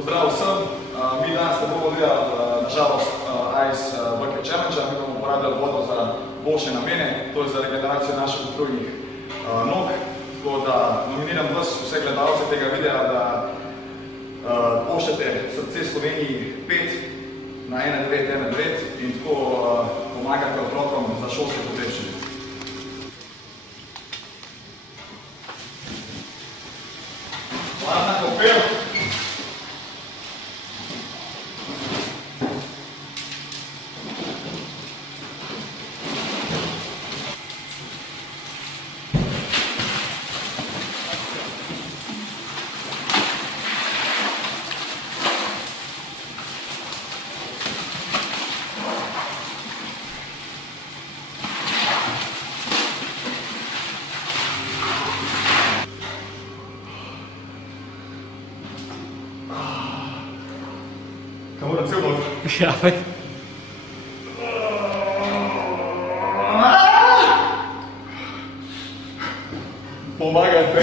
Pozdrav vsem. Mi danes ne bomo delali, nažalost, Ice Bucket Challenge-a. Mi bomo uporabljali vodo za boljše namene, to je za regeneracijo naših utrujnih nog. Tako da nominiram vas, vse gledalce tega videa, da pošljete SRCE Sloveniji 5 na 1919 in tako pomagate otrokom za šolske potrebščine. Hladna kopel. Kaj moram cel dol? Ja, fej. Pomagajte.